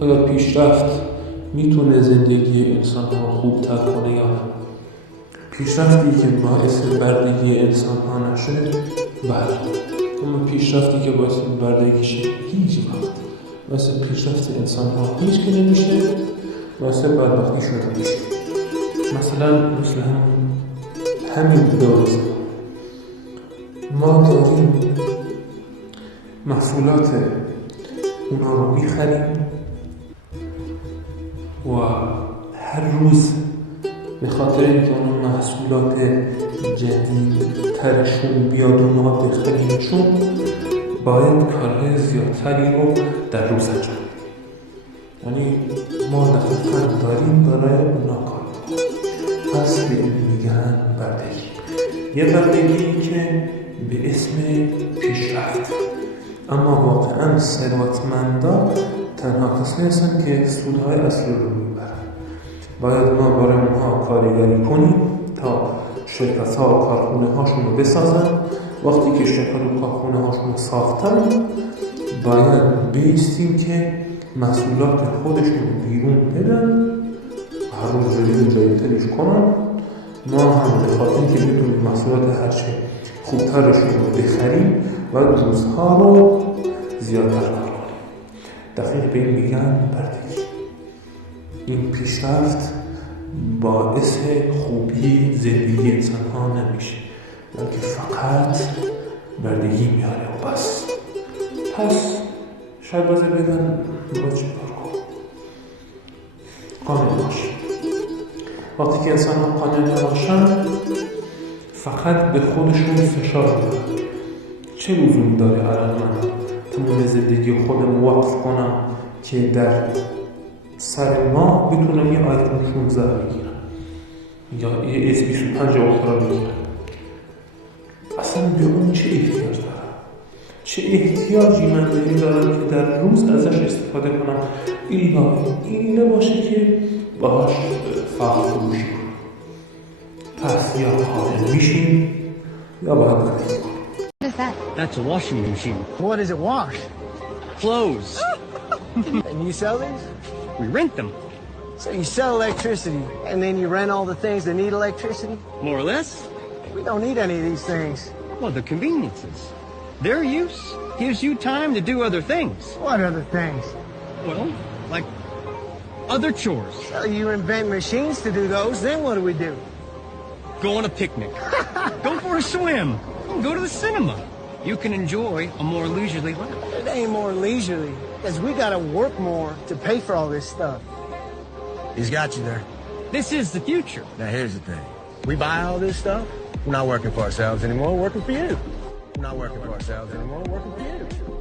آیا پیشرفت میتونه زندگی انسان ها خوبتر کنه یا نه؟ پیشرفتی که باعث بردگی انسان ها نشه، بله. اما پیشرفتی که باعث بردگی شه، هیچ وقت باعث پیشرفت انسان ها هیچ که نمیشه، باعث بدبختیشون نمیشه. مثلا مثل همین دور ما داریم محصولات اونا رو میخریم و هر روز به خاطر اینکه اون محصولات جدید ترشون بیاد و ما بخریمشون باید کارهای زیادتری رو در روز انجام. یعنی ما دقیقا داریم برای اونا کار کنیم. پس به این میگن بردگی. یه بردگی که به اسم پیشرفت، اما واقعا ثروتمندا تنها کسایی هستن که سودهای اصلی رو میبرن. باید ما برای اونها کارگری کنیم تا شرکت ها و کارخونه هاشون رو بسازن. وقتی که شرکت و کارخونه هاشون رو ساختن باید بیستیم که محصولات خودشون رو بیرون بدن، هر روز جدیدترش کنن. ما هم به خاطر اینکه بتونیم محصولات هرچه خوبترشون رو بخریم و روزها رو زیادتر کار کنیم. دقیق به این میگن بردگی. این پیشرفت باعث خوبی زندگی انسان ها نمیشه، بلکه فقط بردگی میاره و بس. پس شاید بازه بگن باید چه کار کنم؟ قانع باشیم. وقتی که انسان ها قانع نباشن فقط به خودشون فشار میدن. چه لزومی داره الان من تمام زندگی خودم وقف کنم که در سر ما بتونم یه آیفون 16 بگیرم یا یه S25 اخترا بگیرم؟ اصلا به اون چه احتیاج دارم؟ چه احتیاجی من به این دارم که در روز ازش استفاده کنم ایلا این نباشه که باهاش فقط فروشی کنم؟ پس یا قانع میشیم یا باید بردگی کنیم. What is that? That's a washing machine. What does it wash? Clothes. And you sell these? We rent them. So you sell electricity, and then you rent all the things that need electricity? More or less. We don't need any of these things. Well, the conveniences. Their use gives you time to do other things. What other things? Well, like other chores. So you invent machines to do those, then what do we do? Go on a picnic. Go for a swim. Go to the cinema. You can enjoy a more leisurely life. It ain't more leisurely, because we gotta work more to pay for all this stuff. He's got you there. This is the future. Now here's the thing. We buy all this stuff, we're not working for ourselves anymore, we're working for you. We're not working for ourselves anymore, we're working for you.